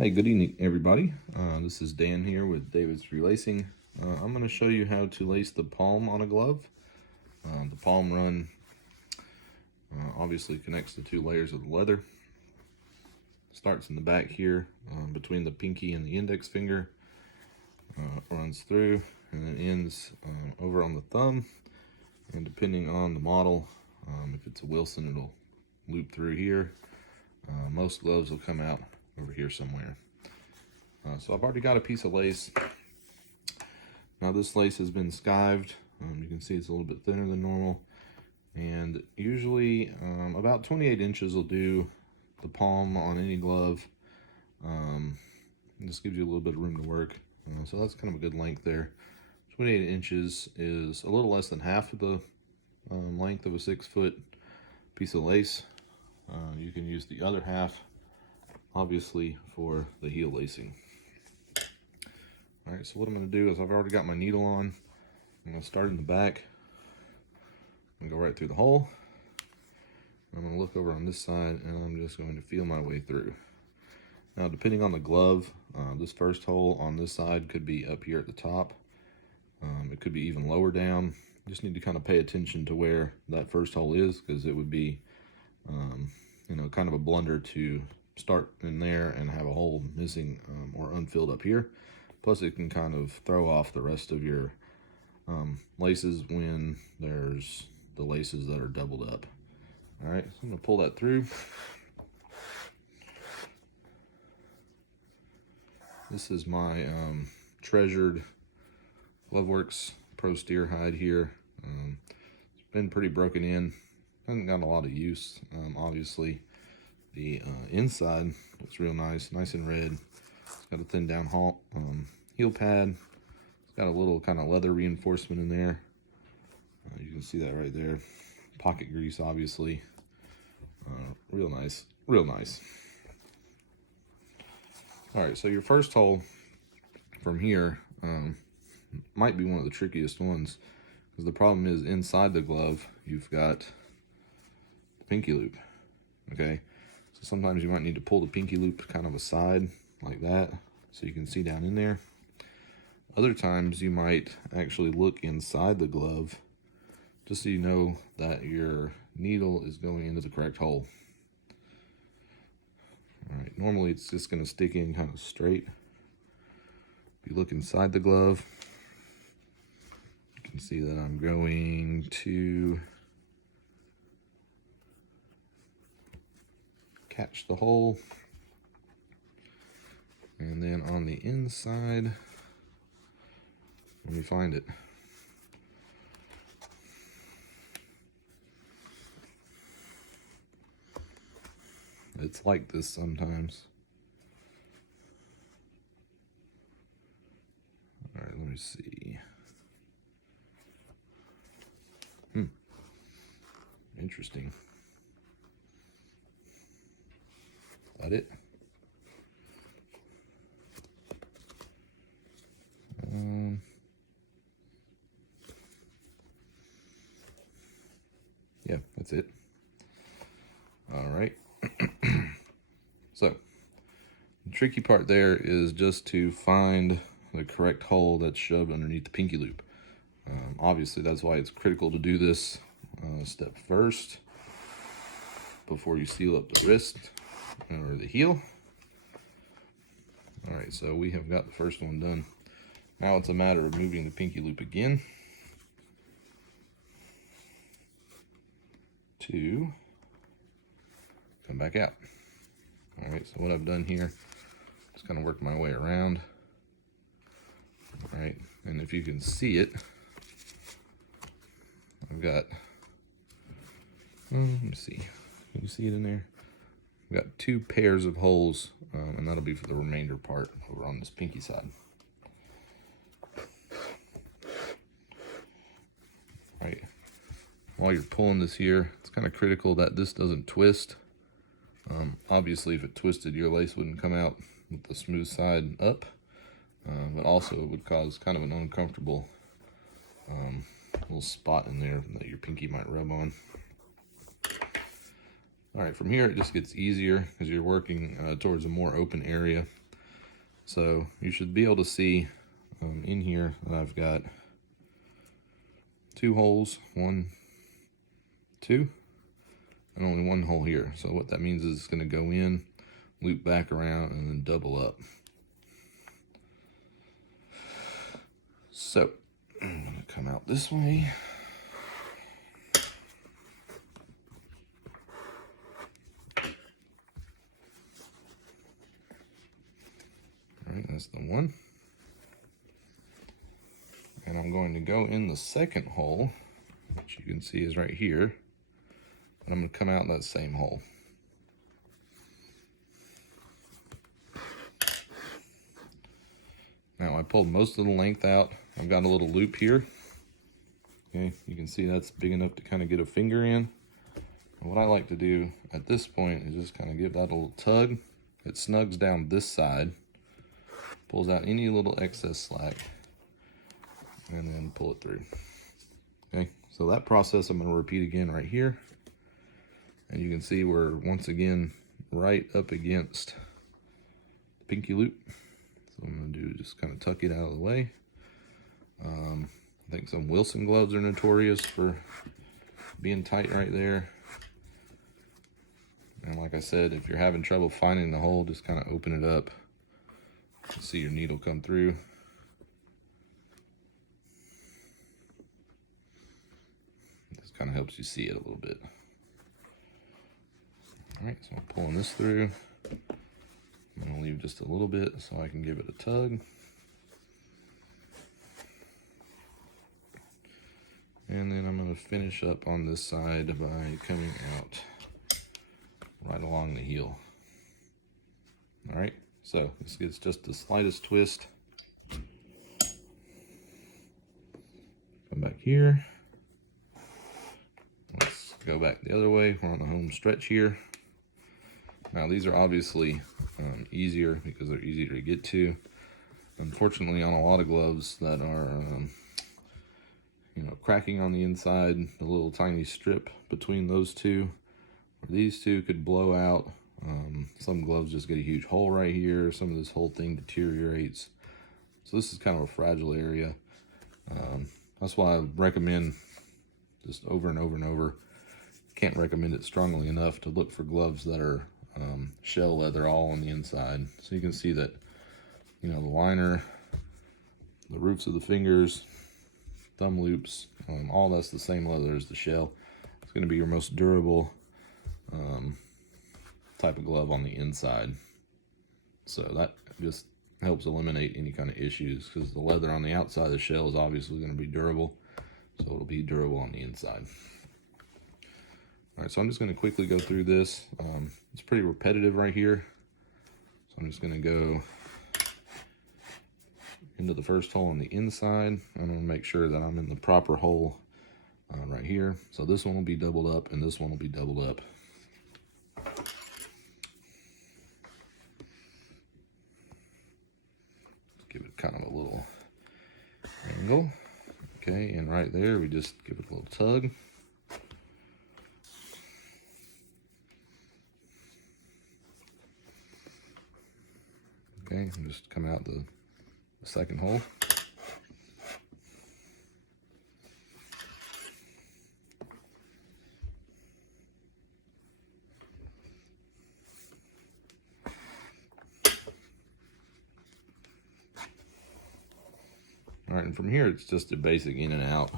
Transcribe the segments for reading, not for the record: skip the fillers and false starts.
Hey, good evening, everybody. This is Dan here with David's Relacing. I'm going to show you how to lace the palm on a glove. The palm run obviously connects the two layers of the leather. Starts in the back here between the pinky and the index finger, runs through, and then ends over on the thumb. And depending on the model, if it's a Wilson, it'll loop through here. Most gloves will come out over here somewhere. So I've already got a piece of lace. Now this lace has been skived. You can see it's a little bit thinner than normal. And usually about 28 inches will do the palm on any glove. This gives you a little bit of room to work. So that's kind of a good length there. 28 inches is a little less than half of the length of a 6-foot piece of lace. You can use the other half, obviously, for the heel lacing. All right, so what I'm going to do is I've already got my needle on. I'm going to start in the back. I'm going to go right through the hole. I'm going to look over on this side, and I'm just going to feel my way through. Now, depending on the glove, this first hole on this side could be up here at the top. It could be even lower down. You just need to kind of pay attention to where that first hole is, because it would be, kind of a blunder to start in there and have a hole missing or unfilled up here. Plus, it can kind of throw off the rest of your laces when there's the laces that are doubled up. All right, so I'm going to pull that through. This is my treasured Gloveworks Pro Steer hide here. It's been pretty broken in. Hasn't got a lot of use, obviously. The inside looks real nice and red. It's got a thin down heel pad. It's got a little kind of leather reinforcement in there. You can see that right there. Pocket grease, obviously. Real nice. All right, so your first hole from here might be one of the trickiest ones, because the problem is inside the glove you've got the pinky loop. Okay, so sometimes you might need to pull the pinky loop kind of aside like that so you can see down in there. Other times you might actually look inside the glove just so you know that your needle is going into the correct hole. All right, normally it's just going to stick in kind of straight. If you look inside the glove, you can see that I'm going to catch the hole. And then on the inside, let me find it. It's like this sometimes. All right, let me see. Interesting. Is that it? Yeah, that's it. All right. So, the tricky part there is just to find the correct hole that's shoved underneath the pinky loop. Obviously, that's why it's critical to do this step first before you seal up the wrist or the heel. All right, so we have got the first one done. Now it's a matter of moving the pinky loop again to come back out. All right, so what I've done here is kind of work my way around. All right, and if you can see it, I've got, let me see, can you see it in there? I've got 2 pairs of holes, and that'll be for the remainder part over on this pinky side. All right, while you're pulling this here, it's kind of critical that this doesn't twist. Obviously, if it twisted, your lace wouldn't come out with the smooth side up, but also it would cause kind of an uncomfortable little spot in there that your pinky might rub on. All right, from here it just gets easier because you're working towards a more open area. So you should be able to see in here that I've got 2 holes, 1, 2, and only 1 hole here. So what that means is it's going to go in, loop back around, and then double up. So I'm going to come out this way. All right, that's the one. And I'm going to go in the second hole, which you can see is right here. And I'm going to come out that same hole. Now I pulled most of the length out. I've got a little loop here. Okay, you can see that's big enough to kind of get a finger in. And what I like to do at this point is just kind of give that a little tug. It snugs down this side, pulls out any little excess slack, and then pull it through. Okay, so that process I'm going to repeat again right here. And you can see we're once again right up against the pinky loop. So I'm going to do just kind of tuck it out of the way. I think some Wilson gloves are notorious for being tight right there. And like I said, if you're having trouble finding the hole, just kind of open it up. You see your needle come through. This kind of helps you see it a little bit. All right, so I'm pulling this through. I'm going to leave just a little bit so I can give it a tug. And then I'm going to finish up on this side by coming out right along the heel. All right, so this gets just the slightest twist. Come back here. Let's go back the other way. We're on the home stretch here. Now these are obviously easier because they're easier to get to. Unfortunately, on a lot of gloves that are cracking on the inside, the little tiny strip between those two, or these two could blow out. Some gloves just get a huge hole right here. Some of this whole thing deteriorates. So this is kind of a fragile area. That's why I recommend just over and over and over. Can't recommend it strongly enough to look for gloves that are shell leather all on the inside. So you can see that, the liner, the roofs of the fingers, thumb loops, all that's the same leather as the shell. It's going to be your most durable type of glove on the inside. So that just helps eliminate any kind of issues, because the leather on the outside of the shell is obviously going to be durable, so it'll be durable on the inside. All right, so I'm just going to quickly go through this. It's pretty repetitive right here, so I'm just going to go into the first hole on the inside. I'm going to make sure that I'm in the proper hole right here. So this one will be doubled up, and this one will be doubled up. Give it kind of a little angle. Okay, and right there, we just give it a little tug. Okay, and just come out the second hole. All right, and from here, it's just a basic in and out.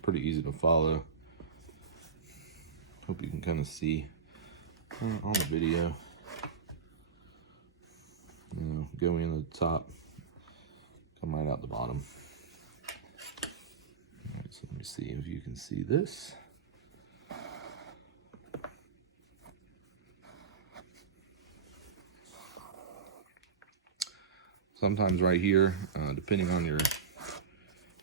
Pretty easy to follow. Hope you can kind of see on the video. Go in at the top, come right out the bottom. All right, so let me see if you can see this. Sometimes right here, depending on your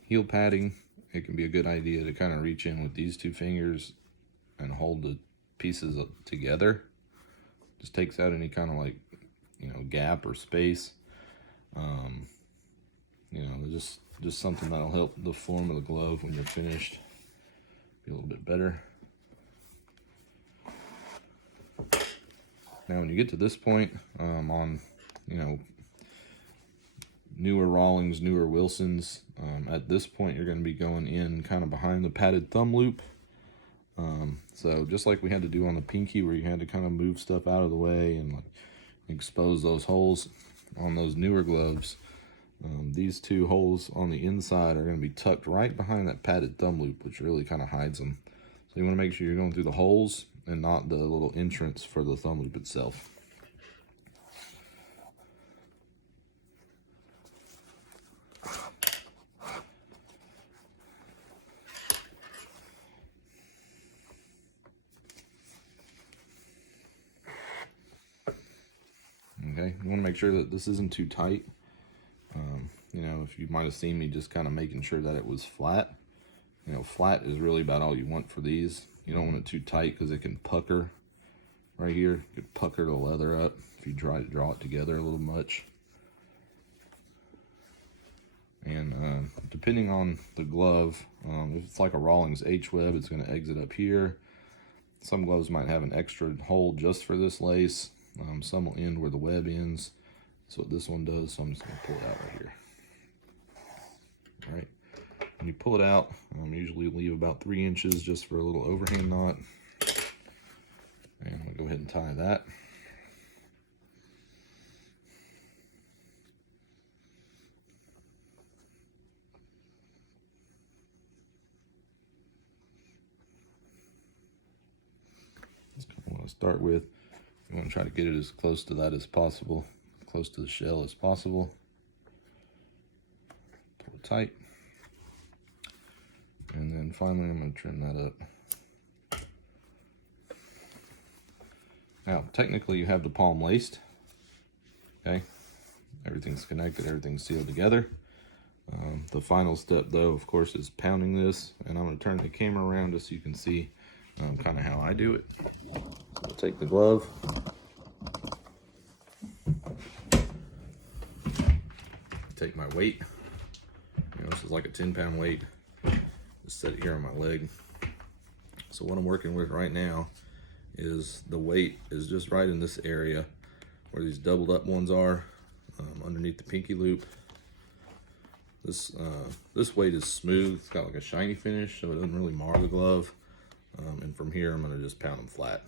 heel padding, it can be a good idea to kind of reach in with these two fingers and hold the pieces together. Just takes out any kind of gap or space. Just something that'll help the form of the glove when you're finished be a little bit better. Now when you get to this point, on newer Rawlings, newer Wilsons. At this point, you're going to be going in kind of behind the padded thumb loop. So just like we had to do on the pinky, where you had to kind of move stuff out of the way and like expose those holes on those newer gloves, these two holes on the inside are going to be tucked right behind that padded thumb loop, which really kind of hides them. So you want to make sure you're going through the holes and not the little entrance for the thumb loop itself. Okay, you want to make sure that this isn't too tight. You know, if you might have seen me just kind of making sure that it was flat. You know, flat is really about all you want for these. You don't want it too tight because it can pucker right here. It could pucker the leather up if you try to draw it together a little much. And depending on the glove, if it's like a Rawlings H-web, it's going to exit up here. Some gloves might have an extra hole just for this lace. Some will end where the web ends. That's what this one does, so I'm just going to pull it out right here. All right. When you pull it out, usually leave about 3 inches just for a little overhand knot. And I'm going to go ahead and tie that. That's kind of what I start with. You want to try to get it as close to that as possible, close to the shell as possible. Pull it tight. And then finally, I'm going to trim that up. Now, technically, you have the palm laced. Okay, everything's connected, everything's sealed together. The final step, though, of course, is pounding this. And I'm going to turn the camera around just so you can see kind of how I do it. So I'll take the glove. Take my weight. You know, this is like a 10-pound weight. Just set it here on my leg. So what I'm working with right now is the weight is just right in this area where these doubled up ones are, underneath the pinky loop. This weight is smooth. It's got like a shiny finish, so it doesn't really mar the glove. And from here, I'm going to just pound them flat.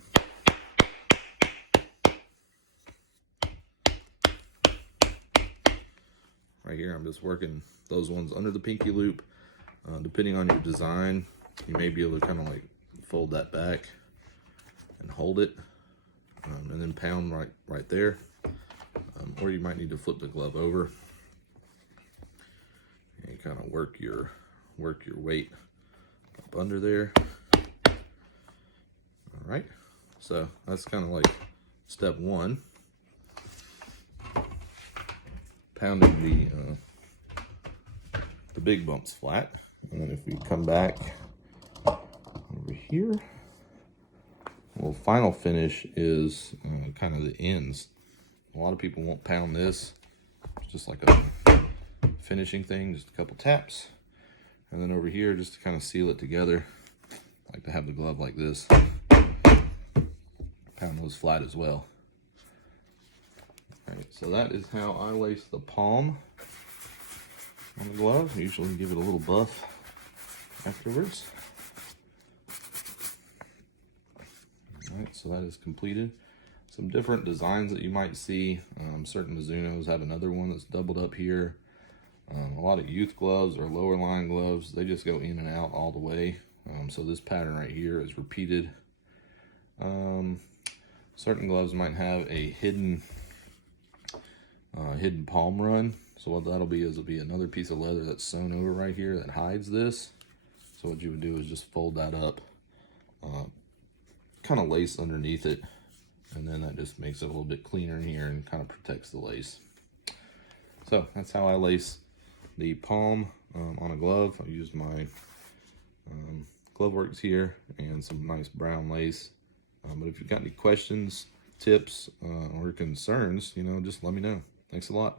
Right here, I'm just working those ones under the pinky loop. Depending on your design, you may be able to kind of like fold that back and hold it, and then pound right there. Or you might need to flip the glove over and kind of work your weight up under there. All right, so that's kind of like step one. Pounding the big bumps flat. And then if we come back over here, well, final finish is kind of the ends. A lot of people won't pound this. It's just like a finishing thing, just a couple taps. And then over here, just to kind of seal it together, I like to have the glove like this. Pound those flat as well. All right, so that is how I lace the palm on the glove. I usually give it a little buff afterwards. All right, so that is completed. Some different designs that you might see. Certain Mizunos have another one that's doubled up here. A lot of youth gloves or lower line gloves, they just go in and out all the way. So this pattern right here is repeated. Certain gloves might have a hidden palm run. So what that'll be is it'll be another piece of leather that's sewn over right here that hides this. So what you would do is just fold that up, kind of lace underneath it, and then that just makes it a little bit cleaner in here and kind of protects the lace. So that's how I lace the palm on a glove. I used my Glove Works here and some nice brown lace. But if you've got any questions, tips, or concerns, just let me know. Thanks a lot.